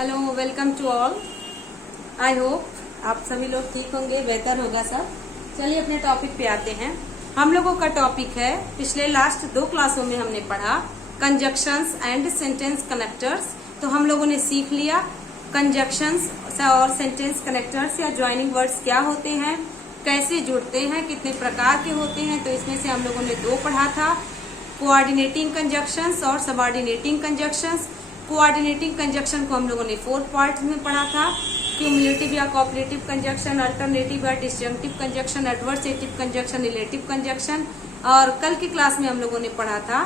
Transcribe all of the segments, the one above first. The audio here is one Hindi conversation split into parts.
Hello, welcome to all. I hope आप सभी लोग ठीक होंगे, बेहतर होगा सब। चलिए अपने टॉपिक पे आते हैं। हम लोगों का टॉपिक है, पिछले लास्ट 2 क्लासों में हमने पढ़ा कंजक्शंस एंड सेंटेंस कनेक्टर्स। तो हम लोगों ने सीख लिया कंजक्शंस और सेंटेंस कनेक्टर्स या ज्वाइनिंग वर्ड्स क्या होते हैं, कैसे जुड़ते हैं, कितने प्रकार के होते हैं। तो इसमें से हम लोगों ने 2 पढ़ा था, कोऑर्डिनेटिंग कंजक्शंस और सबऑर्डिनेटिंग कंजक्शंस। कोऑर्डिनेटिंग कंजक्शन को हम लोगों ने 4 पार्ट में पढ़ा था, क्यूमुलेटिव या कोऑपरेटिव कंजक्शन, अल्टरनेटिव या disjunctive conjunction, adversative conjunction, relative conjunction. और कल की क्लास में हम लोगों ने पढ़ा था,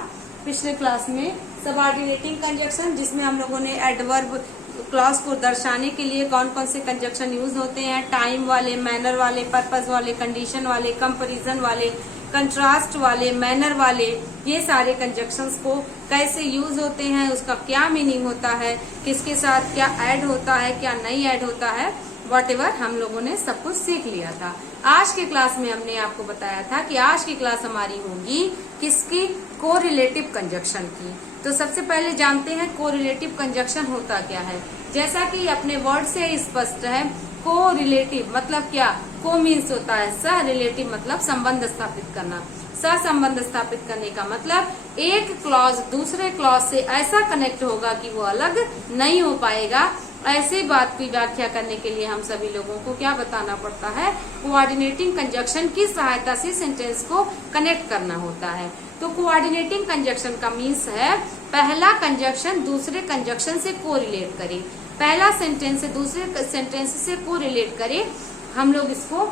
पिछले क्लास में, सबऑर्डिनेटिंग कंजक्शन, जिसमें हम लोगों ने एडवर्ब क्लॉज को दर्शाने के लिए कौन कौन से कंजक्शन यूज होते हैं, टाइम वाले, मैनर वाले, पर्पज वाले, कंडीशन वाले, कंपैरिजन वाले, कंट्रास्ट वाले, मैनर वाले, ये सारे कंजक्शंस को कैसे यूज होते हैं, उसका क्या मीनिंग होता है, किसके साथ क्या ऐड होता है, क्या नहीं ऐड होता है, व्हाटएवर हम लोगों ने सब कुछ सीख लिया था। आज के क्लास में हमने आपको बताया था कि आज की क्लास हमारी होगी किसकी, कोरिलेटिव कंजक्शन की। तो सबसे पहले जानते हैं कोरिलेटिव कंजक्शन होता क्या है। जैसा कि अपने वर्ड से ही स्पष्ट है, कोरिलेटिव मतलब क्या, को मीन्स होता है सह, रिलेटिव मतलब संबंध स्थापित करना। सहसंबंध स्थापित करने का मतलब एक क्लॉज दूसरे क्लॉज से ऐसा कनेक्ट होगा कि वो अलग नहीं हो पाएगा। ऐसी बात की व्याख्या करने के लिए हम सभी लोगों को क्या बताना पड़ता है, कोऑर्डिनेटिंग कंजक्शन की सहायता से सेंटेंस को कनेक्ट करना होता है। तो कोऑर्डिनेटिंग कंजक्शन का मीन्स है पहला कंजक्शन दूसरे कंजक्शन से कोरिलेट करे, पहला सेंटेंस से दूसरे सेंटेंस से कोरिलेट करे। हम लोग इसको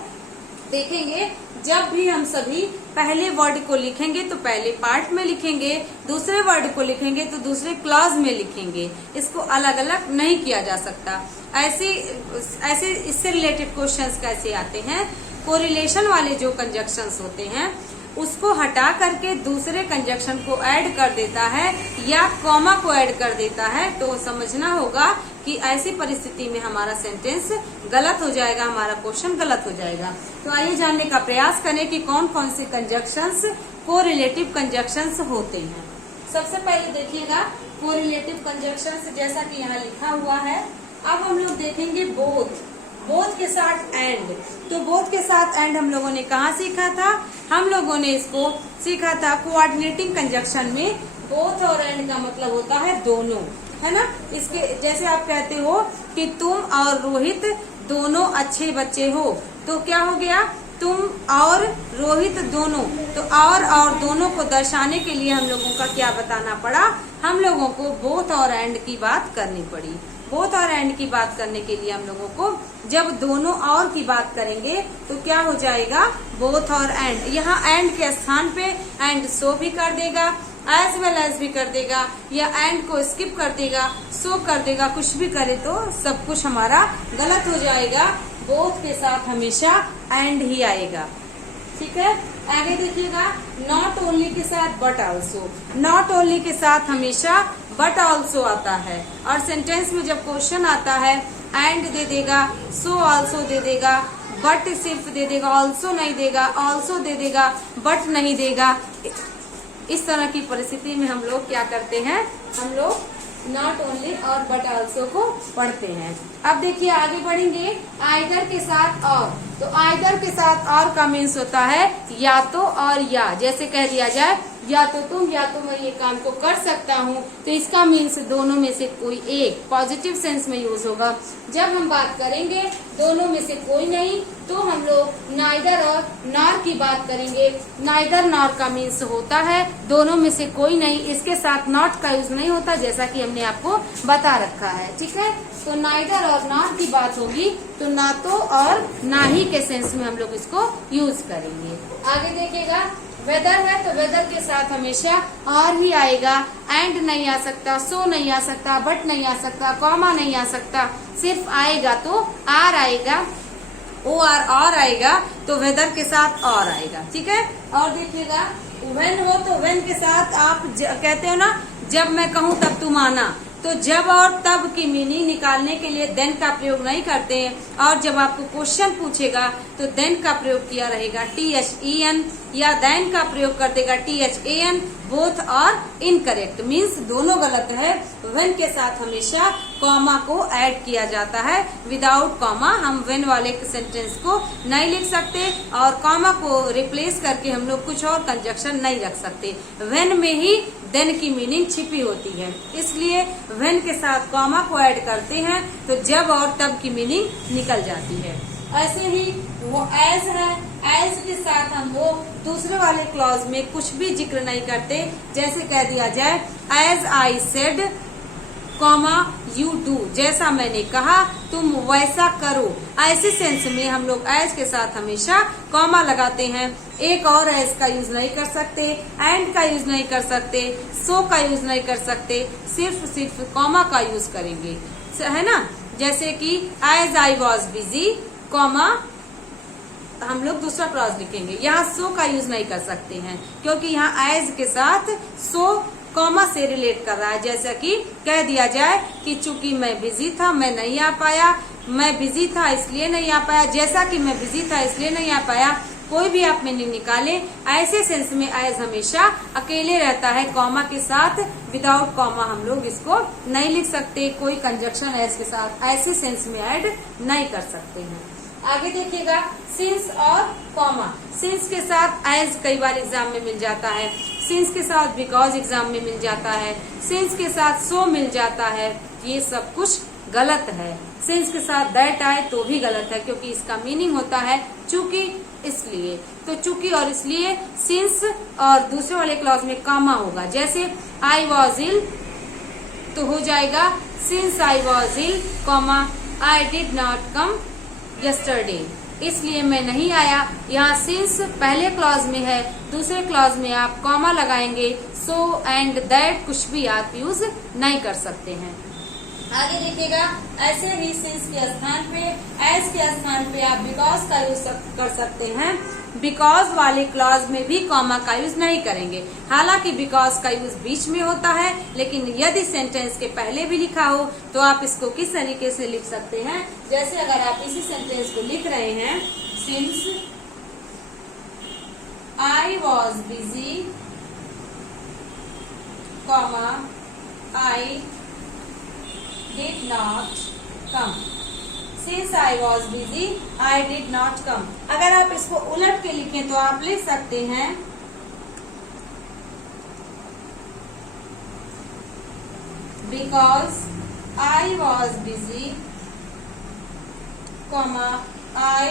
देखेंगे, जब भी हम सभी पहले वर्ड को लिखेंगे तो पहले पार्ट में लिखेंगे, दूसरे वर्ड को लिखेंगे तो दूसरे क्लॉज में लिखेंगे। इसको अलग अलग नहीं किया जा सकता। ऐसे इससे रिलेटेड क्वेश्चंस कैसे आते हैं, कोरिलेशन वाले जो कंजक्शंस होते हैं उसको हटा करके दूसरे कंजक्शन को ऐड कर देता है या कॉमा को ऐड कर देता है, तो समझना होगा कि ऐसी परिस्थिति में हमारा सेंटेंस गलत हो जाएगा, हमारा क्वेश्चन गलत हो जाएगा। तो आइए जानने का प्रयास करें कि कौन कौन से कंजक्शंस कोरिलेटिव कंजक्शंस होते हैं। सबसे पहले देखिएगा कोरिलेटिव कंजक्शंस, जैसा कि यहाँ लिखा हुआ है। अब हम लोग देखेंगे बोथ के साथ एंड। तो बोथ के साथ एंड हम लोगों ने कहाँ सीखा था, हम लोगों ने इसको सीखा था कोऑर्डिनेटिंग कंजक्शन में। बोथ और एंड का मतलब होता है दोनों, है ना। इसके जैसे आप कहते हो कि तुम और रोहित दोनों अच्छे बच्चे हो, तो क्या हो गया, तुम और रोहित दोनों। तो और दोनों को दर्शाने के लिए हम लोगों का क्या बताना पड़ा, हम लोगों को बोथ और एंड की बात करनी पड़ी। बोथ और एंड की बात करने के लिए हम लोगों को जब दोनों और की बात करेंगे तो क्या हो जाएगा, बोथ और एंड। यहाँ एंड के स्थान पे एंड सो भी कर देगा, एज वेल एज भी कर देगा, या एंड को स्किप कर देगा, सो कर देगा, कुछ भी करे तो सब कुछ हमारा गलत हो जाएगा। बोथ के साथ हमेशा एंड ही आएगा, ठीक है। आगे देखिएगा, नॉट ओनली के साथ बट ऑल्सो। नॉट ओनली के साथ हमेशा बट ऑल्सो आता है, और सेंटेंस में जब क्वेश्चन आता है एंड दे देगा, सो ऑल्सो दे देगा, बट सिर्फ दे देगा, ऑल्सो नहीं देगा, ऑल्सो दे देगा, बट नहीं देगा। इस तरह की परिस्थिति में हम लोग क्या करते हैं, हम लोग नॉट ओनली और बट ऑल्सो को पढ़ते हैं। अब देखिए आगे बढ़ेंगे, आइदर के साथ और। तो आइदर के साथ और का मीन्स होता है या तो और या। जैसे कह दिया जाए या तो तुम या तो मैं ये काम को कर सकता हूँ, तो इसका मीन्स दोनों में से कोई एक, पॉजिटिव सेंस में यूज होगा। जब हम बात करेंगे दोनों में से कोई नहीं, तो हम लोग नाइदर और नॉर की बात करेंगे। नाइदर नॉर का मीन्स होता है दोनों में से कोई नहीं, इसके साथ नॉट का यूज नहीं होता, जैसा कि हमने आपको बता रखा है, ठीक है। तो नाइदर और नॉर की बात होगी तो ना तो और ना ही के सेंस में हम लोग इसको यूज करेंगे। आगे देखिएगा, वेदर है तो वेदर के साथ हमेशा और ही आएगा, एंड नहीं आ सकता, सो नहीं आ सकता, बट नहीं आ सकता, कॉमा नहीं आ सकता, सिर्फ आएगा तो आर आएगा, ओ आर और आएगा, तो वेदर के साथ और आएगा, ठीक है। और देखिएगा, व्हेन हो तो व्हेन के साथ आप कहते हो ना, जब मैं कहूँ तब तुम आना, तो जब और तब की मीनिंग निकालने के लिए देन का प्रयोग नहीं करते हैं, और जब आपको क्वेश्चन पूछेगा तो देन का प्रयोग किया रहेगा, THEN, या देन का प्रयोग कर देगा THAN, बोथ और इनकरेक्ट, मीन्स दोनों गलत है। व्हेन के साथ हमेशा कॉमा को ऐड किया जाता है, विदाउट कॉमा हम व्हेन वाले सेंटेंस को नहीं लिख सकते और कॉमा को रिप्लेस करके हम लोग कुछ और कंजक्शन नहीं रख सकते। व्हेन में ही देन की मीनिंग छिपी होती है, इसलिए व्हेन के साथ कॉमा को ऐड करते हैं तो जब और तब की मीनिंग निकल जाती है। ऐसे ही वो एज है, एज के साथ हम वो दूसरे वाले क्लॉज में कुछ भी जिक्र नहीं करते, जैसे कह दिया जाए as I said comma you do, जैसा मैंने कहा तुम वैसा करो। ऐसे सेंस में हम लोग एज के साथ हमेशा कॉमा लगाते हैं। एक और एज का यूज नहीं कर सकते, एंड का यूज नहीं कर सकते, सो का यूज नहीं कर सकते, सिर्फ कॉमा का यूज करेंगे, है ना। जैसे कि as I was busy comma हम लोग दूसरा क्लॉज लिखेंगे, यहाँ सो का यूज नहीं कर सकते हैं क्योंकि यहाँ एज के साथ सो कॉमा से रिलेट कर रहा है। जैसा कि कह दिया जाए कि चूंकि मैं बिजी था मैं नहीं आ पाया, मैं बिजी था इसलिए नहीं आ पाया, जैसा कि मैं बिजी था इसलिए नहीं आ पाया, कोई भी आप मीनिंग निकाले। ऐसे सेंस में एज हमेशा अकेले रहता है कॉमा के साथ, विदाउट कॉमा हम लोग इसको नहीं लिख सकते, कोई कंजक्शन एज के साथ ऐसे सेंस में ऐड नहीं कर सकते हैं। आगे देखिएगा सिंस और कॉमा। सिंस के साथ एज कई बार एग्जाम में मिल जाता है, सिंस के साथ बिकॉज एग्जाम में मिल जाता है, सिंस के साथ सो मिल जाता है, ये सब कुछ गलत है। सिंस के साथ दैट आए तो भी गलत है क्योंकि इसका मीनिंग होता है चूंकि इसलिए, तो चूंकि और इसलिए सिंस और दूसरे वाले क्लॉज में कॉमा होगा। जैसे आई वॉज इल तो हो जाएगा since I was ill comma I did not come yesterday, इसलिए मैं नहीं आया। यहाँ सिंस पहले क्लॉज में है, दूसरे क्लॉज में आप कॉमा लगाएंगे, सो एंड दैट कुछ भी आप यूज नहीं कर सकते हैं। आगे देखिएगा ऐसे ही सिंस के स्थान पे, एज के स्थान पे आप बिकॉज का यूज कर सकते हैं। बिकॉज वाले क्लॉज में भी कॉमा का यूज नहीं करेंगे, हालांकि बिकॉज का यूज बीच में होता है, लेकिन यदि सेंटेंस के पहले भी लिखा हो तो आप इसको किस तरीके से लिख सकते हैं। जैसे अगर आप इसी सेंटेंस को लिख रहे हैं, since I was busy comma I did not come, since I was busy I did not come। अगर आप इसको उलट के लिखें तो आप लिख सकते हैं because I was busy comma I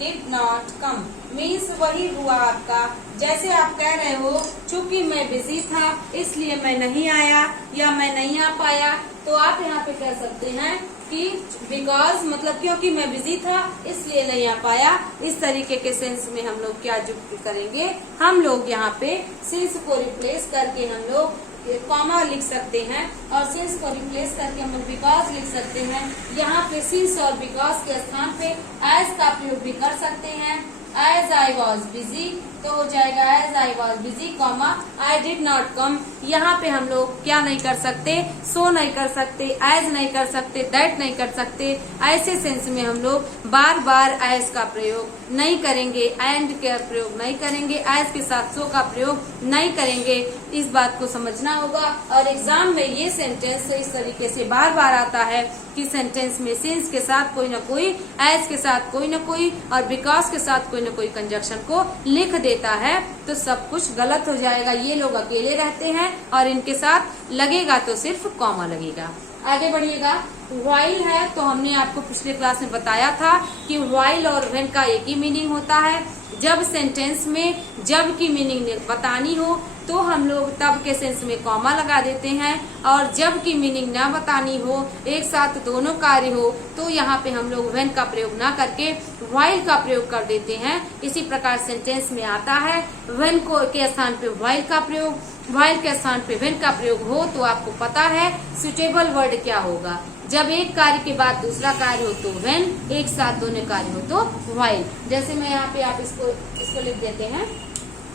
did not come, means वही हुआ आपका। जैसे आप कह रहे हो चूंकि मैं बिजी था इसलिए मैं नहीं आया या मैं नहीं आ पाया, तो आप यहाँ पे कह सकते हैं कि बिकॉज मतलब क्योंकि मैं बिजी था इसलिए नहीं आ पाया। इस तरीके के सेंस में हम लोग क्या युक्त करेंगे, हम लोग यहाँ पे सिंस को रिप्लेस करके हम लोग कॉमा लिख सकते हैं और सिंस को रिप्लेस करके हम लोग बिकॉज लिख सकते हैं। यहाँ पे सिंस और बिकॉज के स्थान पे एज का प्रयोग भी कर सकते हैं। एज आई वॉज बिजी तो हो जाएगा as I was busy comma I did not come. यहाँ पे हम लोग क्या नहीं कर सकते, सो नहीं कर सकते, एज नहीं कर सकते, दैट नहीं कर सकते। ऐसे सेंस में हम लोग बार बार एज का प्रयोग नहीं करेंगे, एंड का प्रयोग नहीं करेंगे, एज के साथ सो का प्रयोग नहीं करेंगे। इस बात को समझना होगा। और एग्जाम में ये सेंटेंस इस तरीके से बार बार आता है कि सेंटेंस में सिंस के साथ कोई न कोई, एज के साथ कोई न कोई और बिकॉज के साथ कोई न कोई कंजक्शन को लिख देता है, तो सब कुछ गलत हो जाएगा। ये लोग अकेले रहते हैं और इनके साथ लगेगा तो सिर्फ कॉमा लगेगा। आगे बढ़िएगा, व्हाइल है तो हमने आपको पिछले क्लास में बताया था कि व्हाइल और व्हेन का एक ही मीनिंग होता है। जब सेंटेंस में जब की मीनिंग बतानी हो तो हम लोग तब के सेंस में कॉमा लगा देते हैं, और जब की मीनिंग ना बतानी हो, एक साथ दोनों कार्य हो, तो यहाँ पे हम लोग व्हेन का प्रयोग ना करके व्हाइल का प्रयोग कर देते हैं। इसी प्रकार सेंटेंस में आता है व्हेन को के स्थान पे व्हाइल का प्रयोग, व्हाइल के स्थान पे व्हेन का प्रयोग हो तो आपको पता है सुटेबल वर्ड क्या होगा। जब एक कार्य के बाद दूसरा कार्य हो तो व्हेन, एक साथ दोनों कार्य हो तो व्हाइल। जैसे मैं यहाँ पे आप इसको लिख देते हैं।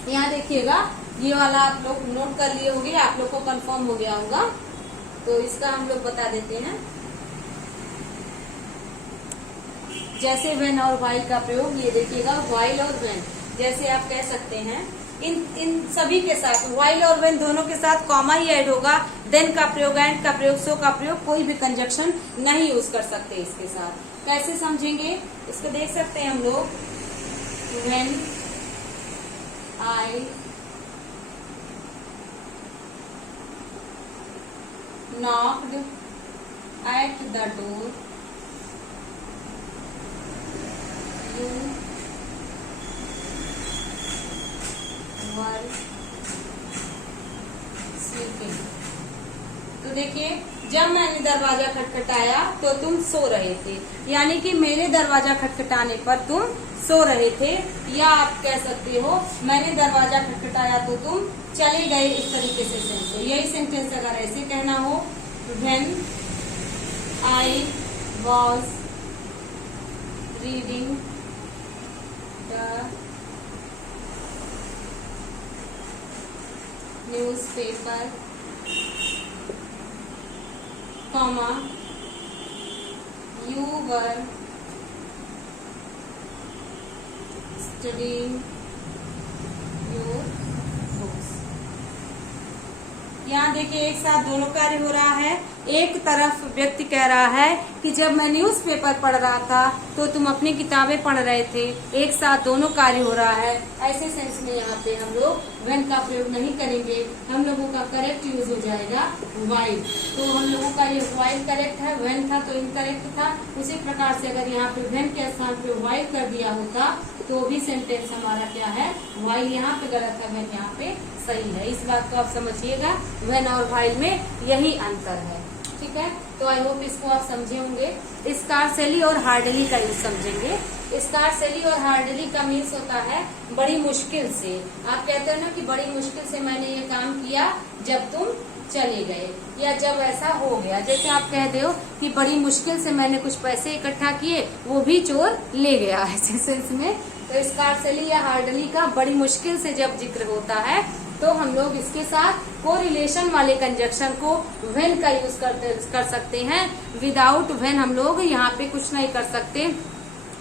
यहाँ देखिएगा ये वाला आप लोग नोट कर लिए होंगे, आप लोग को कंफर्म हो गया होगा, तो इसका हम लोग बता देते हैं। जैसे व्हेन और व्हाइल का प्रयोग, ये देखिएगा व्हाइल और व्हेन। जैसे आप कह सकते हैं इन सभी के साथ व्हाइल और व्हेन दोनों के साथ कॉमा ही ऐड होगा, देन का प्रयोग, एंड का प्रयोग, सो का प्रयोग, कोई भी कंजक्शन नहीं यूज कर सकते इसके साथ। कैसे समझेंगे इसको देख सकते हैं हम लोग। When I knocked at the door, you were sleeping। तो देखिए, जब मैंने दरवाजा खटखटाया तो तुम सो रहे थे, यानी कि मेरे दरवाजा खटखटाने पर तुम सो रहे थे, या आप कह सकते हो मैंने दरवाजा खटखटाया तो तुम चले गए। इस तरीके से सेंटेंस, यही सेंटेंस अगर ऐसे कहना हो, when I was reading the newspaper, comma you were studying your books। यहाँ देखिए एक साथ दोनों कार्य हो रहा है। एक तरफ व्यक्ति कह रहा है कि जब मैं न्यूज़पेपर पढ़ रहा था तो तुम अपनी किताबें पढ़ रहे थे, एक साथ दोनों कार्य हो रहा है। ऐसे सेंस में यहाँ पे हम लोग व्हेन का प्रयोग नहीं करेंगे, हम लोगों का करेक्ट यूज हो जाएगा व्हाइल। तो हम लोगों का ये व्हाइल करेक्ट है, व्हेन था तो इनकरेक्ट था। उसी प्रकार से अगर यहाँ पे व्हेन के स्थान पे व्हाइल कर दिया होता तो भी सेंटेंस हमारा क्या है, व्हाइल यहाँ पे गलत है, व्हेन यहाँ पे सही है। इस बात को आप समझिएगा, व्हेन और व्हाइल में यही अंतर है। ठीक है, तो आई होप इसको आप समझे होंगे। स्कार्सली और हार्डली का यूज समझेंगे। स्कार्सली और हार्डली का मीन्स होता है बड़ी मुश्किल से। आप कहते हो ना कि बड़ी मुश्किल से मैंने ये काम किया जब तुम चले गए, या जब ऐसा हो गया। जैसे आप कहते हो कि बड़ी मुश्किल से मैंने कुछ पैसे इकट्ठा किए, वो भी चोर ले गया, ऐसे सेंस में। तो स्कार्सली या हार्डली का बड़ी मुश्किल से जब जिक्र होता है तो हम लोग इसके साथ कोरिलेशन वाले कंजक्शन को व्हेन का यूज कर सकते हैं। विदाउट व्हेन हम लोग यहाँ पे कुछ नहीं कर सकते,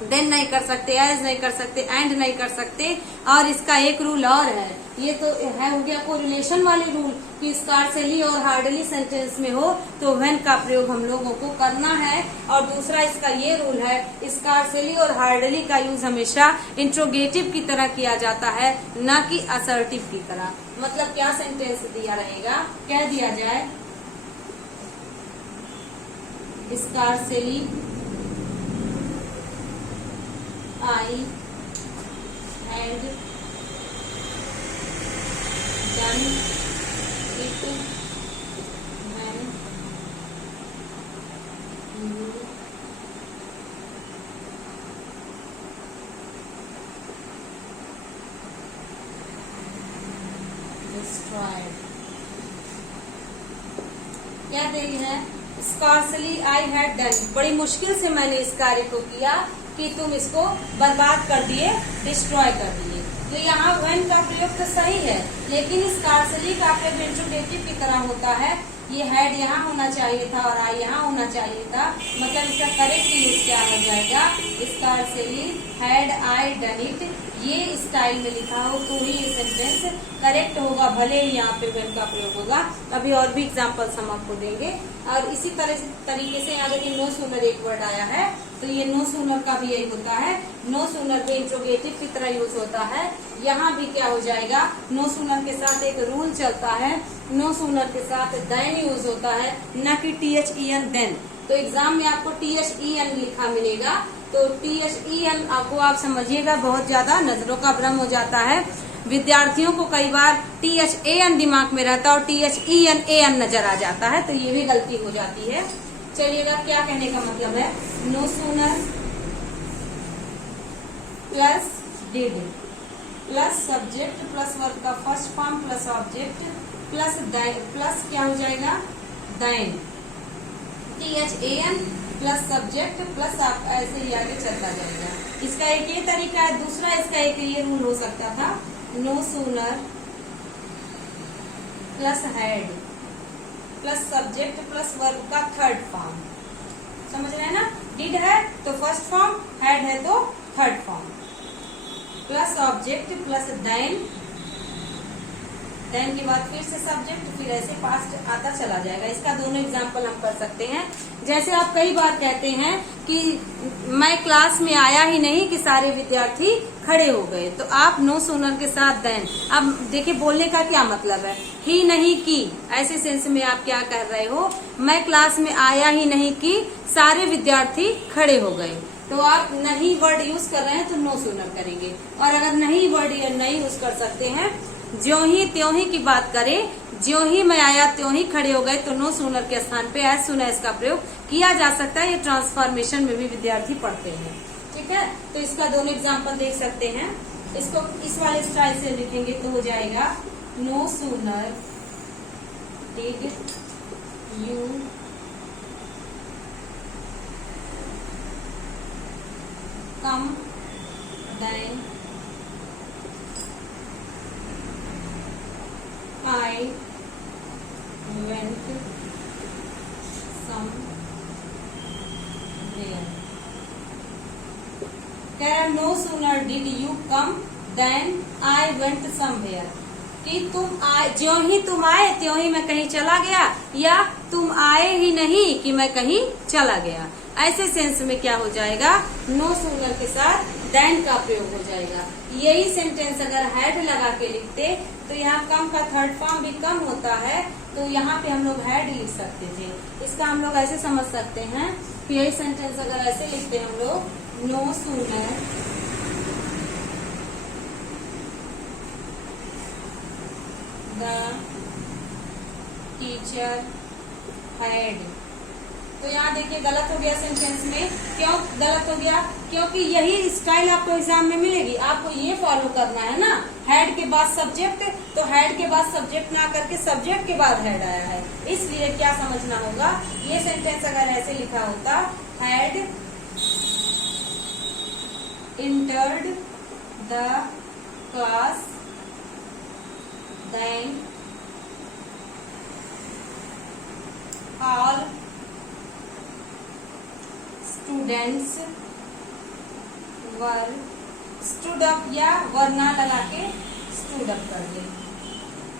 देन नहीं कर सकते, एज नहीं कर सकते, एंड नहीं कर सकते। और इसका एक रूल और है, ये तो है हो गया कोरिलेशन वाले रूल कि स्कार्सली और हार्डली सेंटेंस में हो तो व्हेन का प्रयोग हम लोगों को करना है। और दूसरा इसका ये रूल है, स्कार्सली और हार्डली का यूज हमेशा इंट्रोगेटिव की तरह किया जाता है, न कि असर्टिव की तरह। मतलब क्या सेंटेंस दिया रहेगा, कह दिया जाए scarcely I had done it when you destroyed। क्या दे रही है, स्कार्सली आई हैड डन, बड़ी मुश्किल से मैंने इस कार्य को किया कि तुम इसको बर्बाद कर दिए, डिस्ट्रॉय कर दिए। तो यहाँ व्हेन का प्रयोग तो सही है, लेकिन स्कार्सली का प्रयोग इंट्रोगेटिव की तरह होता है। ये हैड यहाँ होना चाहिए था और आई यहाँ होना चाहिए था। मतलब इसका करेक्ट यूज क्या हो जाएगा, scarcely had I done it. ये स्टाइल में लिखा हो तो ही ये सेंटेंस करेक्ट होगा, भले ही यहाँ पे व्हेन का प्रयोग होगा। अभी और भी एग्जांपल्स हम आपको देंगे। और इसी तरीके से अगर ये नो सूनर एक वर्ड आया है तो ये नो सूनर का भी यही होता है। नो सूनर पे इंट्रोगेटिव की तरह यूज होता है। यहाँ भी क्या हो जाएगा, नो सूनर के साथ एक रूल चलता है, नो सूनर के साथ देन यूज होता है, न कि THEN देन। तो एग्जाम में आपको THEN लिखा मिलेगा, तो THEN आपको आप समझिएगा, बहुत ज्यादा नजरों का भ्रम हो जाता है। विद्यार्थियों को कई बार THAN दिमाग में रहता है और THEN नजर आ जाता है, तो ये भी गलती हो जाती है। चलिएगा, क्या कहने का मतलब है, no sooner plus did plus subject plus verb का first form plus object plus क्या हो जाएगा, then. THAN plus subject plus आप ऐसे ही आगे चलता जाएगा। इसका एक ये तरीका है। दूसरा इसका एक ये रूल हो सकता था, no sooner plus had plus subject plus verb का थर्ड फॉर्म। समझ रहे हैं ना, डिड है तो फर्स्ट फॉर्म, हैड है तो third form. Plus object plus then के बाद फिर से सब्जेक्ट, फिर ऐसे पास्ट आता चला जाएगा। इसका दोनों एग्जाम्पल हम कर सकते हैं। जैसे आप कई बार कहते हैं कि मैं क्लास में आया ही नहीं कि सारे विद्यार्थी खड़े हो गए, तो आप नो सूनर के साथ देन, अब देखिए बोलने का क्या मतलब है, ही नहीं की, ऐसे सेंस में आप क्या कह रहे हो, मैं क्लास में आया ही नहीं कि सारे विद्यार्थी खड़े हो गए। तो आप नहीं वर्ड यूज कर रहे हैं तो नो सूनर करेंगे। और अगर नहीं वर्ड नहीं यूज कर सकते हैं, ज्यों ही त्यों ही की बात करें, ज्यों ही मैं आया त्यों ही खड़े हो गए, तो नो सूनर के स्थान पे एज सून एज का प्रयोग किया जा सकता है। ये ट्रांसफॉर्मेशन में भी विद्यार्थी पढ़ते हैं, ठीक है। तो इसका दोनों एग्जाम्पल देख सकते हैं। इसको इस वाले स्टाइल से लिखेंगे तो हो जाएगा no sooner did you come then I went somewhere. No sooner did you come than I went somewhere. कि ज्यों ही तुम आए त्यों ही मैं कहीं चला गया, या तुम आए ही नहीं कि मैं कहीं चला गया। ऐसे सेंस में क्या हो जाएगा, नो सूनर के साथ देन का प्रयोग हो जाएगा। यही सेंटेंस अगर हैड लगा के लिखते तो यहाँ कम का थर्ड फॉर्म भी कम होता है, तो यहाँ पे हम लोग हैड लिख सकते थे। इसका हम लोग ऐसे समझ सकते हैं कि यही सेंटेंस अगर ऐसे लिखते हम लोग, no sooner the teacher had, तो यहाँ देखिए गलत हो गया सेंटेंस में। क्यों गलत हो गया, क्योंकि यही स्टाइल आपको एग्जाम में मिलेगी। आपको ये फॉलो करना है ना, हैड के बाद सब्जेक्ट, तो हैड के बाद सब्जेक्ट ना करके सब्जेक्ट के बाद हैड आया है, इसलिए क्या समझना होगा, ये सेंटेंस अगर ऐसे लिखा होता, had entered the class then all students were stood up, या वरना लगा के स्टूड अप कर ले,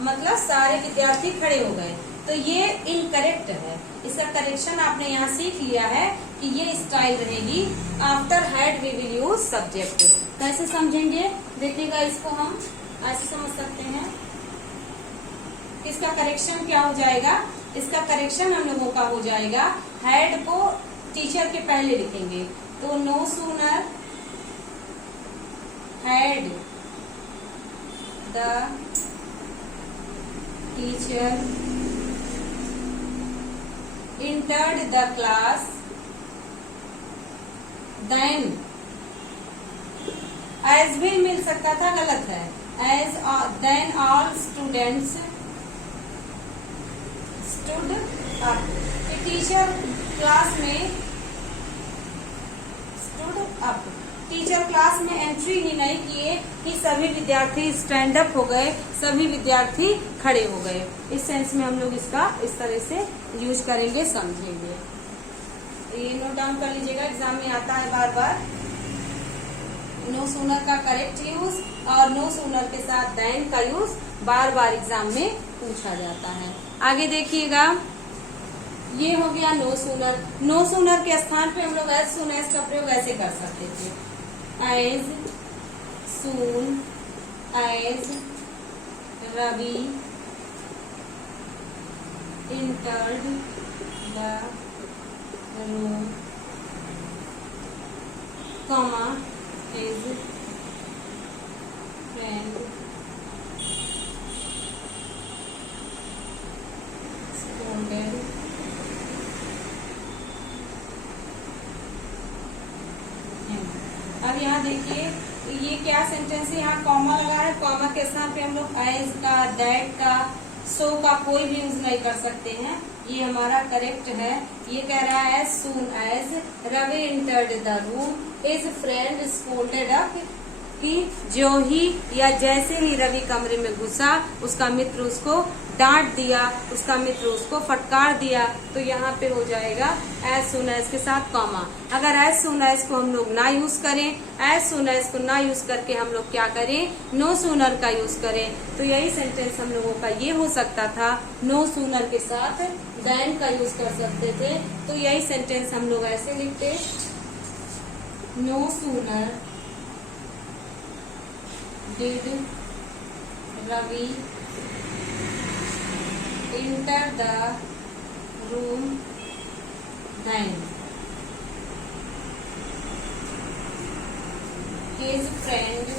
मतलब सारे विद्यार्थी खड़े हो गए। तो ये इनकरेक्ट है, इसका करेक्शन आपने यहाँ सीख लिया है कि ये स्टाइल रहेगी, after had we will use subject. कैसे समझेंगे देखिएगा, इसको हम ऐसे समझ सकते हैं। इसका करेक्शन क्या हो जाएगा, इसका करेक्शन हम लोगों का हो जाएगा, हैड को टीचर के पहले लिखेंगे, तो no sooner had the teacher entered the class then, as भी मिल सकता था, गलत है, as then all students stood up, teacher class में stood up, टीचर क्लास में एंट्री ही नहीं किए कि सभी विद्यार्थी स्टैंड अप हो गए, सभी विद्यार्थी खड़े हो गए। इस सेंस में हम लोग इसका इस तरह से यूज करेंगे, समझेंगे। ये नोट डाउन कर लीजिएगा, एग्जाम में आता है बार बार। नो सूनर का करेक्ट यूज और नो सूनर के साथ देन का यूज बार बार एग्जाम में पूछा जाता है। आगे देखिएगा, ये हो गया नो सूनर। नो सूनर के स्थान पे हम लोग एज सून एज का प्रयोग ऐसे कर सकते थे, as soon as Ravi entered the room, comma his friend scolded him। अब यहाँ देखिए ये क्या सेंटेंस है, यहाँ कॉमा लगा है, कॉमा के स्थान पे हम लोग एज का, दैट का, सो का कोई भी यूज नहीं कर सकते हैं, ये हमारा करेक्ट है। ये कह रहा है soon as Ravi entered the room, his friend scolded up कि जो ही या जैसे ही रवि कमरे में घुसा उसका मित्र उसको डांट दिया, उसका मित्र उसको फटकार दिया। तो यहाँ पे हो जाएगा एज सून एज के साथ कॉमा। अगर एज सून एज को हम लोग ना यूज करें, एज सून एज को ना यूज करके हम लोग क्या करें, नो सूनर का यूज करें। तो यही सेंटेंस हम लोगों का ये हो सकता था, नो सूनर के साथ देन का यूज कर सकते थे। तो यही सेंटेंस हम लोग ऐसे लिखते, no sooner did Ravi enter the room then his friend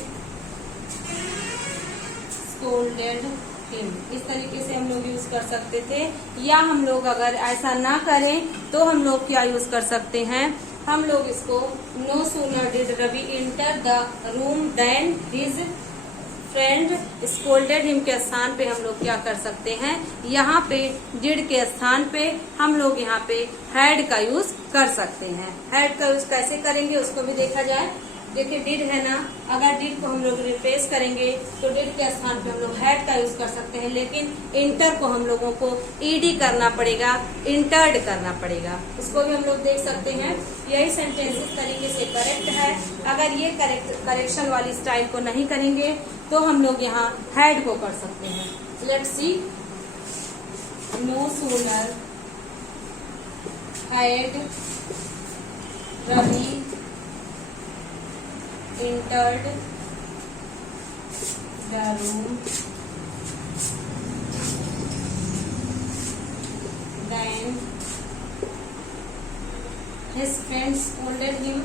scolded him। इस तरीके से हम लोग यूज कर सकते थे। या हम लोग अगर ऐसा ना करें तो हम लोग क्या यूज कर सकते हैं, हम लोग इसको no sooner did Ravi enter the room then his friend scolded him के स्थान पे हम लोग क्या कर सकते हैं, यहाँ पे डिड के स्थान पे हम लोग यहाँ पे हैड का यूज कर सकते हैं। हैड का यूज कैसे करेंगे उसको भी देखा जाए। देखिए डिड है ना, अगर डिड को हम लोग रिप्लेस करेंगे तो डिड के स्थान पे हम लोग हैड का यूज कर सकते हैं, लेकिन इंटर को हम लोगों को ईडी करना पड़ेगा, इंटर्ड करना पड़ेगा। उसको भी हम लोग देख सकते हैं। यही सेंटेंस इस तरीके से करेक्ट है। अगर ये करेक्शन वाली स्टाइल को नहीं करेंगे तो हम लोग यहाँ हैड को कर सकते हैं। Let's see, no sooner had Ravi entered the room then his friends scolded him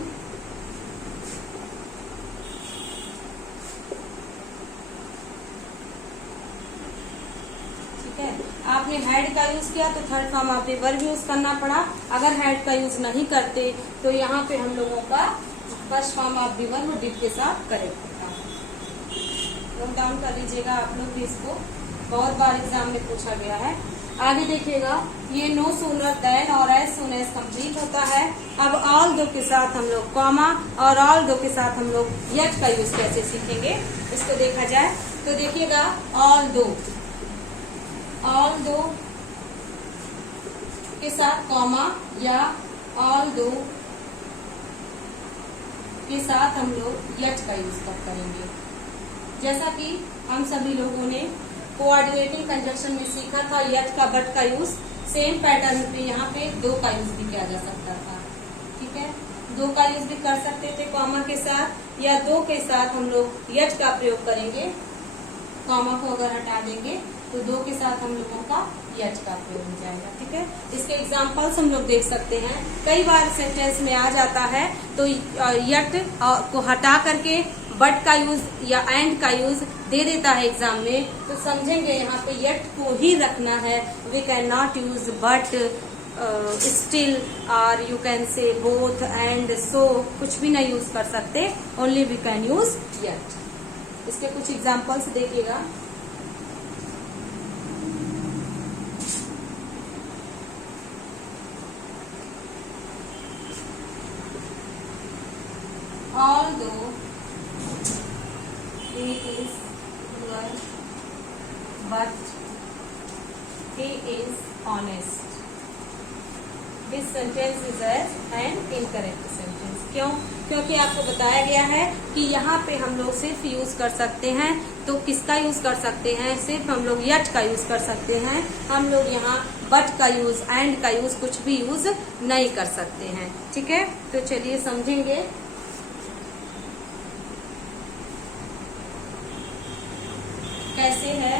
ठीक है। आपने हैड का यूज किया तो थर्ड फॉर्म आपने वर्ब यूज करना पड़ा। अगर हैड का यूज नहीं करते तो यहाँ पे हम लोगों का फर्स्ट फॉर्म आप भी वर्ब डिड के साथ करेक्ट होता है। नोट डाउन कर लीजिएगा आप लोग भी, इसको बहुत बार एग्जाम में पूछा गया है। आगे देखिएगा, ये नो सूनर देन और एज सून एज कंप्लीट होता है। अब ऑल दो के साथ हम लोग कॉमा और ऑल दो के साथ हम लोग येट का यूज कैसे सीखेंगे इसको देखा जाए। तो देखिएगा, ऑल दो के साथ कॉमा या ऑल दो के साथ हम लोग येट का यूज कब करेंगे। जैसा कि हम सभी लोगों ने कोऑर्डिनेटिंग कंजक्शन में सीखा था येट का बट का यूज, सेम पैटर्न पे यहाँ पे दो का यूज भी किया जा सकता था। ठीक है, दो का यूज भी कर सकते थे कॉमा के साथ, या दो के साथ हम लोग येट का प्रयोग करेंगे। कॉमा को अगर हटा देंगे तो दो के साथ हम लोगों का येट का प्रयोग हो जाएगा। ठीक है, इसके एग्जाम्पल्स हम लोग देख सकते हैं। कई बार सेंटेंस में आ जाता है तो येट को हटा करके बट का यूज या एंड का यूज दे देता है एग्जाम में, तो समझेंगे यहाँ पे येट को ही रखना है। We can not use but, still, और you can say both and so, कुछ भी नहीं यूज कर सकते, only we can use yet. इसके कुछ एग्जाम्पल्स देखिएगा। Although he is poor, but he is honest. This sentence is an incorrect sentence. क्यों? क्योंकि आपको बताया गया है कि यहाँ पे हम लोग सिर्फ यूज कर सकते हैं। तो किसका यूज कर सकते हैं? सिर्फ हम लोग येट का यूज कर सकते हैं। हम लोग यहाँ बट का यूज, एंड का यूज कुछ भी यूज नहीं कर सकते हैं। ठीक है, तो चलिए समझेंगे। कैसे है,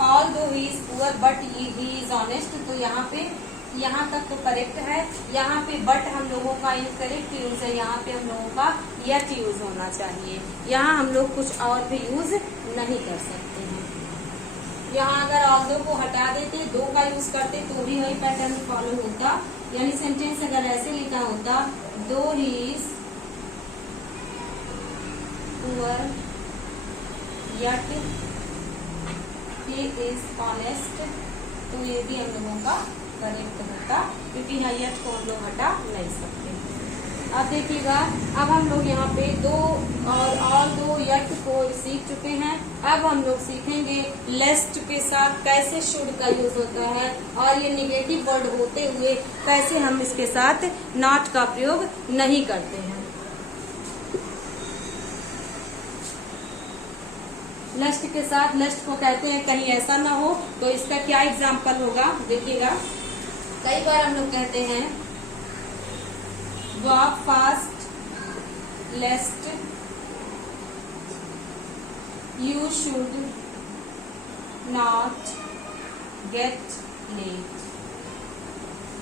although he is poor but he is honest। तो यहाँ तक तो करेक्ट है। यहाँ पे बट हम लोगों का इनकरेक्ट यूज है। यहाँ पे हम लोगों का येट यूज होना चाहिए। यहाँ हम लोग कुछ और भी यूज नहीं कर सकते हैं। यहाँ अगर although को हटा देते, दो का यूज करते तो भी वही पैटर्न फॉलो होता। यानी सेंटेंस अगर ऐसे लिखा होता, दो he is poor yet he is honest, तो ये भी हम लोगों का करेक्ट होता, क्योंकि यहाँ yet को हम लोग हटा नहीं सकते। अब देखिएगा, अब हम लोग यहाँ पे दो और दो यट को सीख चुके हैं। अब हम लोग सीखेंगे लेस्ट के साथ कैसे शुड का यूज होता है और ये निगेटिव वर्ड होते हुए कैसे हम इसके साथ नॉट का प्रयोग नहीं करते हैं। लेस्ट के साथ, लेस्ट को कहते हैं कहीं ऐसा ना हो, तो इसका क्या एग्जाम्पल होगा देखिएगा। कई बार हम लोग कहते हैं walk fast lest you should not get late,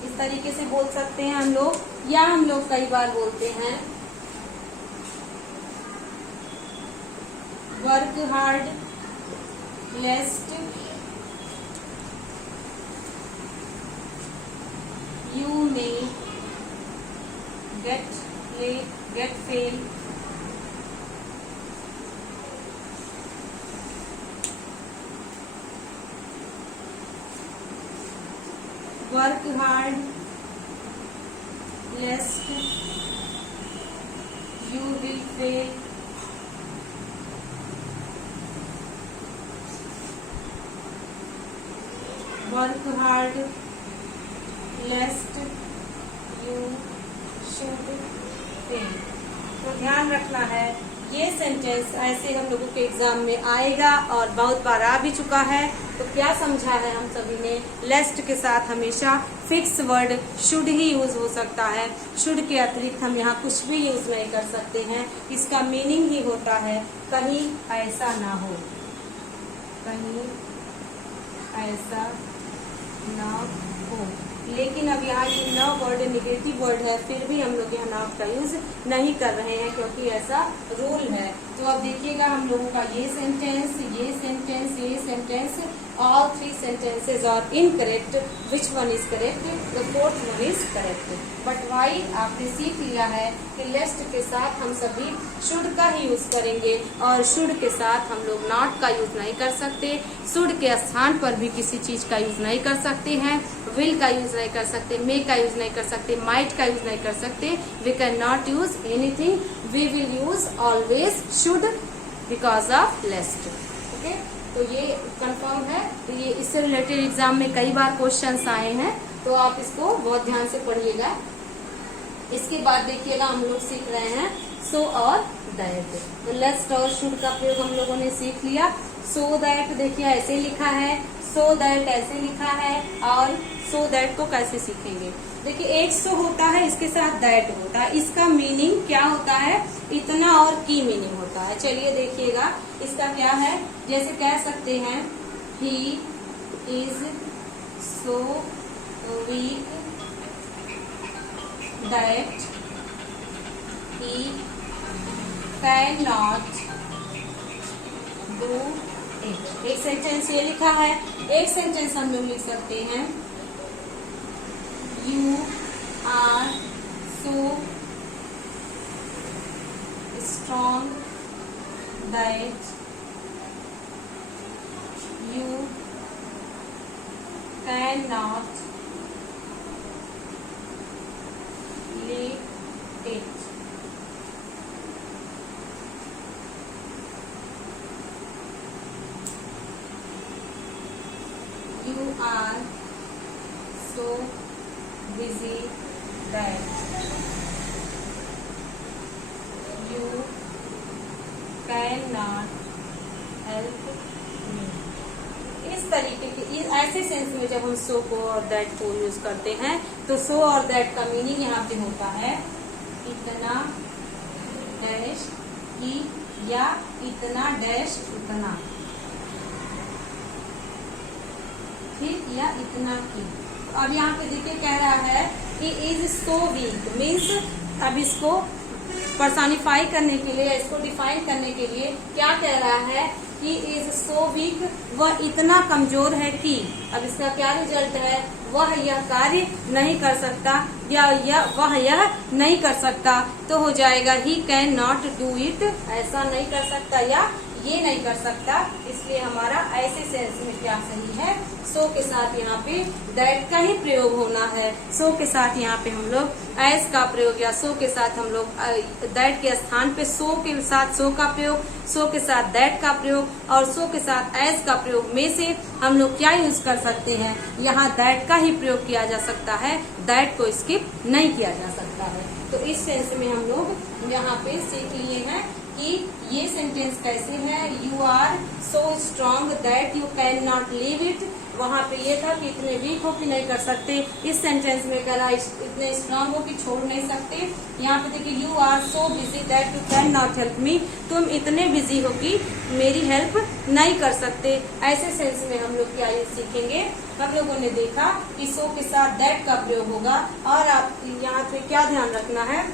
इस तरीके से बोल सकते हैं हम लोग। या हम लोग कई बार बोलते हैं work hard लेस्ट you may get fail, work hard लेस्ट you will fail, work hard लेस्ट you should fail. तो ध्यान रखना है, ये सेंटेंस ऐसे हम लोगों के एग्जाम में आएगा और बहुत बार आ भी चुका है। तो क्या समझा है हम सभी ने, लेस्ट के साथ हमेशा fix word should he use हो सकता है। शुड के अतिरिक्त हम यहाँ कुछ भी यूज नहीं कर सकते हैं। इसका मीनिंग ही होता है कहीं ऐसा ना हो, कहीं ऐसा ना हो। लेकिन अब यहाँ ये न वर्ड निगेटिव वर्ड है, फिर भी हम लोग यहाँ नॉट का यूज नहीं कर रहे हैं क्योंकि ऐसा रूल है। तो अब देखिएगा हम लोगों का ये सेंटेंस, ये सेंटेंस, ये sentence, all three sentences are incorrect. Which one is correct? The fourth one is correct. But why? आपने सीख लिया है कि लेस्ट के साथ हम सभी should का ही यूज करेंगे और should के साथ हम लोग not का यूज नहीं कर सकते। should के स्थान पर भी किसी चीज का यूज नहीं कर सकते हैं। will का यूज नहीं कर सकते, may का यूज नहीं कर सकते, might का यूज नहीं कर सकते। We cannot use anything. We will use always should because of lest. Okay? तो ये कंफर्म है। तो ये इससे रिलेटेड एग्जाम में कई बार क्वेश्चंस आए हैं, तो आप इसको बहुत ध्यान से पढ़िएगा। इसके बाद देखिएगा हम लोग सीख रहे हैं सो और दैट। तो लेस्ट और शुड का प्रयोग हम लोगों ने सीख लिया। सो दैट देखिए ऐसे लिखा है, सो दैट ऐसे लिखा है, और सो दैट को कैसे सीखेंगे। देखिए एक सो होता है, इसके साथ दैट होता है। इसका मीनिंग क्या होता है, इतना और की मीनिंग होता है। चलिए देखिएगा इसका क्या है। जैसे कह सकते हैं he is so weak that he can not do it. एक सेंटेंस ये लिखा है। एक सेंटेंस हम लोग लिख सकते हैं You are so strong that you cannot leave it. You are so busy that you cannot help me। इस तरीके के ऐसे सेंस में जब हम सो को और दैट को यूज करते हैं तो सो और दैट का मीनिंग यहाँ पे होता है इतना डैश की या इतना डैश उतना, ठीक, या इतना की। अब यहाँ पे देखिए कह रहा है कि इज सो वीक मीन्स, अब इसको पर्सोनिफाई करने के लिए, इसको डिफाइन करने के लिए क्या कह रहा है कि इज सो वीक, वह इतना कमजोर है कि। अब इसका क्या रिजल्ट है, वह यह कार्य नहीं कर सकता या वह यह नहीं कर सकता। तो हो जाएगा he can not do it, ऐसा नहीं कर सकता या ये नहीं कर सकता, इसलिए हमारा ऐसे सेंस में क्या सही है, सो के साथ यहाँ पे दैट का ही प्रयोग होना है। सो के साथ यहाँ पे हम लोग एज का प्रयोग या सो के साथ हम लोग दैट के स्थान पे सो के साथ सो का प्रयोग, सो के साथ दैट का प्रयोग और सो के साथ एज का प्रयोग में से हम लोग क्या यूज कर सकते हैं, यहाँ दैट का ही प्रयोग किया जा सकता है, दैट को स्किप नहीं किया जा सकता है। तो इस सेंस में हम लोग यहाँ पे सीख लिए हैं कि ये सेंटेंस कैसे है, you are so strong that you can not leave it. वहाँ पे ये था कि इतने वीक हो कि नहीं कर सकते, इस सेंटेंस में कह रहा इतने स्ट्रांग हो कि छोड़ नहीं सकते। यहाँ पे देखिए you are so busy that you can not help me, तुम इतने बिजी हो कि मेरी हेल्प नहीं कर सकते। ऐसे सेंस में हम लोग क्या सीखेंगे, हम लोगों ने देखा कि सो के साथ दैट का प्रयोग होगा और आप यहाँ पे क्या ध्यान रखना है,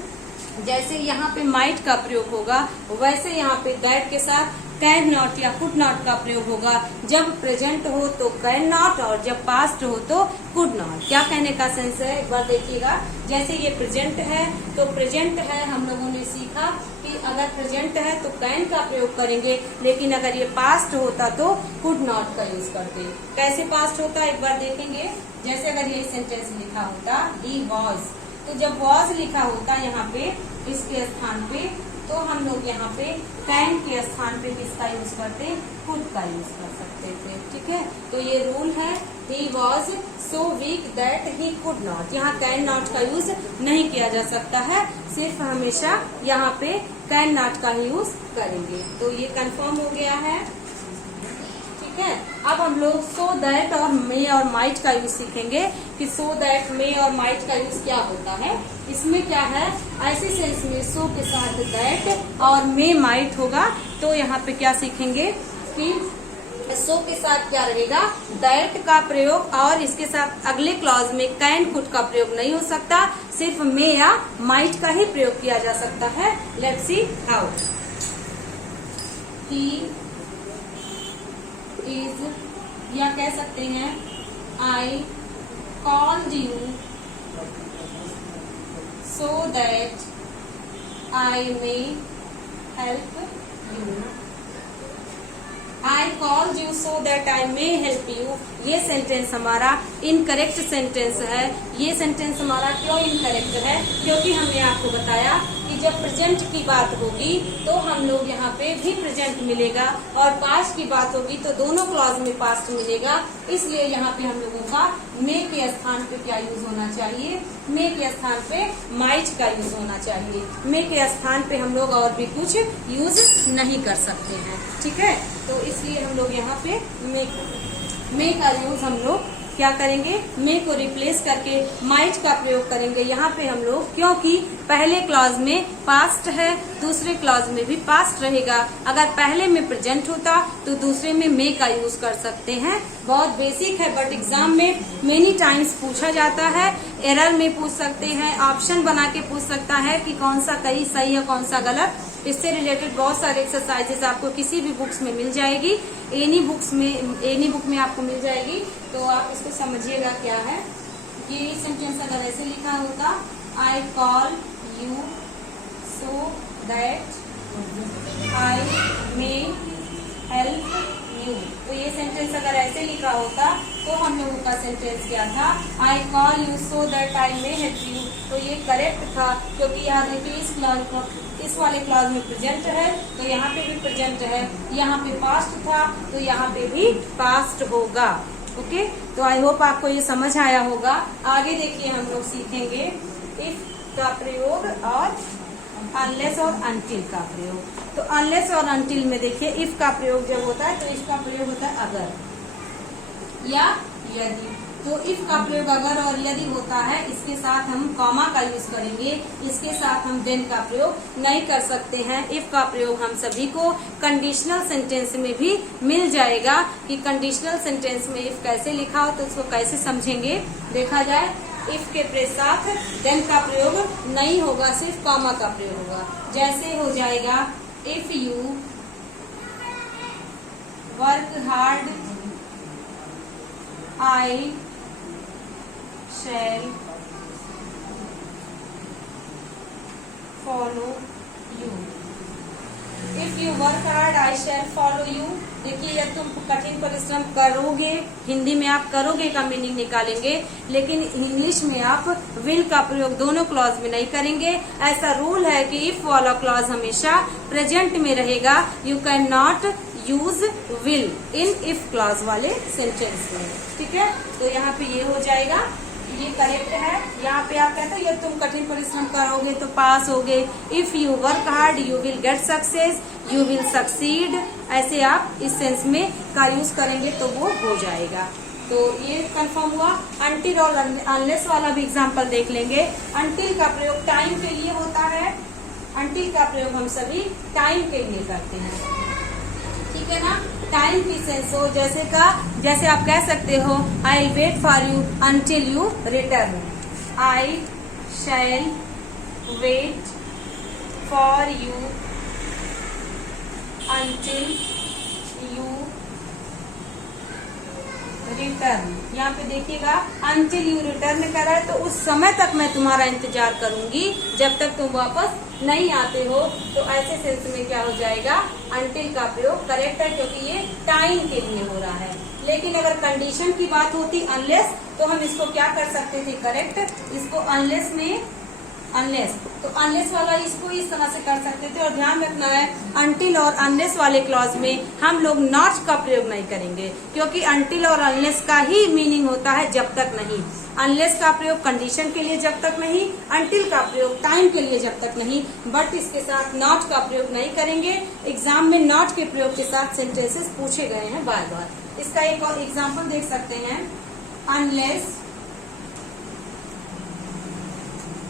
जैसे यहाँ पे माइट का प्रयोग होगा वैसे यहाँ पे दैट के साथ कैन नॉट या कुड नॉट का प्रयोग होगा। जब प्रेजेंट हो तो कैन नॉट और जब पास्ट हो तो कुड नॉट। क्या कहने का सेंस है, एक बार देखिएगा। जैसे ये प्रेजेंट है तो प्रेजेंट है, हम लोगों ने सीखा कि अगर प्रेजेंट है तो कैन का प्रयोग करेंगे, लेकिन अगर ये पास्ट होता तो कुड नॉट का यूज करते। कैसे पास्ट होता एक बार देखेंगे। जैसे अगर ये सेंटेंस लिखा होता ही वॉज, तो जब वॉज लिखा होता यहाँ पे इसके स्थान पे, तो हम लोग यहाँ पे कैन के स्थान पे किसका यूज करते, कुड का यूज कर सकते थे। ठीक है, तो ये रूल है, he was so weak that he could not. यहाँ कैन नॉट का यूज नहीं किया जा सकता है, सिर्फ हमेशा यहाँ पे कैन नॉट का ही यूज करेंगे। तो ये कंफर्म हो गया है। ठीक है, अब हम लोग सो दैट और मे और माइट का यूज सीखेंगे कि सो दैट मे और माइट का यूज क्या होता है। इसमें क्या है, ऐसे सेंस में सो के साथ दैट और मे माइट होगा, तो यहाँ पे क्या सीखेंगे कि सो के साथ क्या रहेगा, दैट का प्रयोग और इसके साथ अगले क्लॉज में कैन कुड का प्रयोग नहीं हो सकता, सिर्फ मे या माइट का ही प्रयोग किया जा सकता है। Let's see how. He is, या कह सकते हैं I called you so that I may help you. I called you so that I may help you, ये सेंटेंस हमारा इनकरेक्ट सेंटेंस है। ये सेंटेंस हमारा क्यों इनकरेक्ट है, क्योंकि हमने आपको बताया कि जब प्रेजेंट की बात होगी तो हम लोग यहाँ पे भी प्रेजेंट मिलेगा और पास्ट की बात होगी तो दोनों क्लॉज में पास्ट मिलेगा। इसलिए यहाँ पे हम लोगों का मे के स्थान पे क्या यूज होना चाहिए, मे के स्थान पे माइट का यूज होना चाहिए। मे के स्थान पे हम लोग और भी कुछ यूज नहीं कर सकते हैं। ठीक है, तो इसलिए हम लोग यहाँ पे मे का यूज हम लोग क्या करेंगे, मे को रिप्लेस करके माइट का प्रयोग करेंगे यहाँ पे हम लोग, क्योंकि पहले क्लॉज में पास्ट है, दूसरे क्लॉज में भी पास्ट रहेगा। अगर पहले में प्रेजेंट होता तो दूसरे में मे का यूज कर सकते हैं। बहुत बेसिक है, बट एग्जाम में मेनी टाइम्स पूछा जाता है। एरर में पूछ सकते हैं, ऑप्शन बना के पूछ सकता है कि कौन सा कहीं सही है कौन सा गलत। इससे रिलेटेड बहुत सारे एक्सरसाइजेस आपको किसी भी बुक्स में मिल जाएगी, एनी बुक में आपको मिल जाएगी। तो आप इसको समझिएगा क्या है। ये सेंटेंस अगर ऐसे लिखा होता, I call you so that I may help you, तो ये सेंटेंस अगर ऐसे लिखा होता तो हम लोगों का सेंटेंस क्या था, I call you so that I may help you. तो ये करेक्ट था, क्योंकि यहाँ देखिए इस वाले क्लॉज में प्रेजेंट है तो यहाँ पे भी प्रेजेंट है, यहाँ पे पास्ट था तो यहाँ पे भी पास्ट होगा। ओके, तो आई होप आपको ये समझ आया होगा। आगे देखिए हम लोग सीखेंगे इफ का प्रयोग और अनलेस और अनटिल का प्रयोग। तो अनलेस और अनटिल में देखिए इफ का प्रयोग जब होता है तो इसका प्रयोग होता है अगर या यदि। तो इफ का प्रयोग अगर और यदि होता है, इसके साथ हम कॉमा का यूज करेंगे, इसके साथ हम देन का प्रयोग नहीं कर सकते हैं। इफ का प्रयोग हम सभी को कंडीशनल सेंटेंस में भी मिल जाएगा कि कंडीशनल सेंटेंस में इफ कैसे लिखा हो तो उसको कैसे समझेंगे। देखा जाए इफ के साथ देन का प्रयोग नहीं होगा, सिर्फ कॉमा का प्रयोग होगा। जैसे हो जाएगा if you work hard I shall follow you. If you work hard I shall follow you. देखिए यदि तुम कठिन परिश्रम करोगे, हिंदी में आप करोगे का मीनिंग निकालेंगे, लेकिन इंग्लिश में आप विल का प्रयोग दोनों क्लॉज में नहीं करेंगे। ऐसा रूल है कि इफ वाला क्लॉज हमेशा प्रेजेंट में रहेगा। You can not use will in if clause वाले सेंटेंस में। ठीक है, तो यहाँ पे ये हो जाएगा, ये करेक्ट है। यहाँ पे आप कहते हो यदि तुम कठिन परिश्रम करोगे तो पास होगे। If you work hard you will get success, you will succeed. ऐसे आप इस सेंस में का यूज करेंगे तो वो हो जाएगा। तो ये कंफर्म हुआ। अनटिल और अनलेस वाला भी एग्जांपल देख लेंगे। अनटिल का प्रयोग टाइम के लिए होता है। अनटिल का प्रयोग हम सभी टाइम के लिए करते हैं। ठीक है ना, टाइम की सेंस हो जैसे आप कह सकते हो I wait for you until you return. I shall wait for you until you return. यहाँ पे देखिएगा अनटिल यू रिटर्न करा है, तो उस समय तक मैं तुम्हारा इंतजार करूंगी जब तक तुम वापस नहीं आते हो। तो ऐसे सेंस में क्या हो जाएगा, अनटिल का प्रयोग करेक्ट है क्योंकि ये टाइम के लिए हो रहा है। लेकिन अगर कंडीशन की बात होती अनलेस, तो हम इसको क्या कर सकते थे करेक्ट, इसको अनलेस में अनलेस, तो अनलेस वाला इसको इस तरह से कर सकते थे। और ध्यान रखना है अनटिल और अनलेस वाले क्लॉज में हम लोग नॉट का प्रयोग नहीं करेंगे, क्योंकि अनटिल और अनलेस का ही मीनिंग होता है जब तक नहीं। अनलेस का प्रयोग कंडीशन के लिए जब तक नहीं, अनटिल का प्रयोग टाइम के लिए जब तक नहीं, बट इसके साथ नॉट का प्रयोग नहीं करेंगे। एग्जाम में नॉट के प्रयोग के साथ सेंटेंसेस पूछे गए हैं बार बार। इसका एक और एग्जाम्पल देख सकते हैं।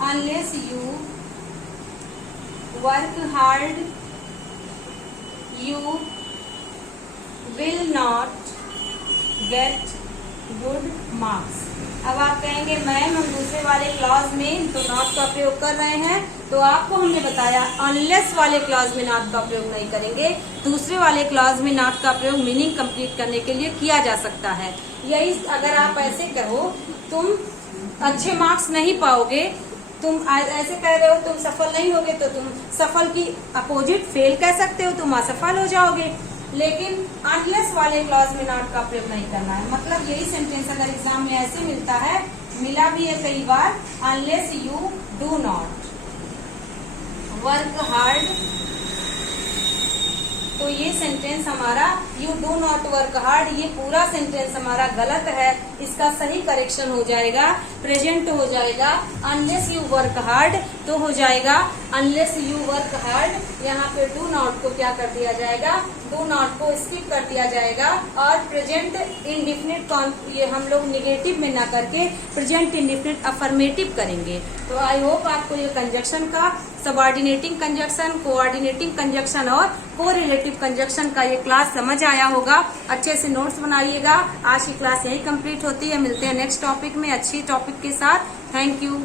Unless you work hard you will not get good marks. अब आप कहेंगे मैम हम दूसरे वाले क्लॉज में तो नॉट का प्रयोग कर रहे हैं, तो आपको हमने बताया अनलेस वाले क्लॉज में नॉट का प्रयोग नहीं करेंगे। दूसरे वाले क्लॉज में नॉट का प्रयोग मीनिंग कंप्लीट करने के लिए किया जा सकता है। यही अगर आप ऐसे कहो तुम अच्छे मार्क्स नहीं पाओगे, तुम ऐसे कह रहे हो तुम सफल नहीं होगे, तो तुम सफल की अपोजिट फेल कह सकते हो, तुम असफल हो जाओगे। लेकिन अनलेस वाले क्लॉज में नॉट का प्रयोग नहीं करना है। मतलब यही सेंटेंस अगर एग्जाम में ऐसे मिलता है, मिला भी है कई बार, unless you do not work hard, तो ये सेंटेंस हमारा you do not work hard, ये पूरा सेंटेंस हमारा गलत है। इसका सही करेक्शन हो जाएगा, प्रेजेंट हो जाएगा। अनलेस यू वर्क हार्ड तो हो जाएगा अनलेस यू वर्क हार्ड। यहाँ पे डू नॉट को क्या कर दिया जाएगा, डू नॉट को स्किप कर दिया जाएगा और प्रेजेंट इंडिफिनिट ये हम लोग निगेटिव में ना करके प्रेजेंट इंडिफिनिट अफर्मेटिव करेंगे। तो आई होप आपको ये कंजक्शन का सबऑर्डिनेटिंग कंजक्शन, कोऑर्डिनेटिंग कंजक्शन और कोरिलेटिव कंजक्शन का ये क्लास समझ आया होगा। अच्छे से नोट्स बनाइएगा। आज की क्लास यही कंप्लीट होती है। मिलते हैं नेक्स्ट टॉपिक में अच्छी टॉपिक के साथ। Thank you.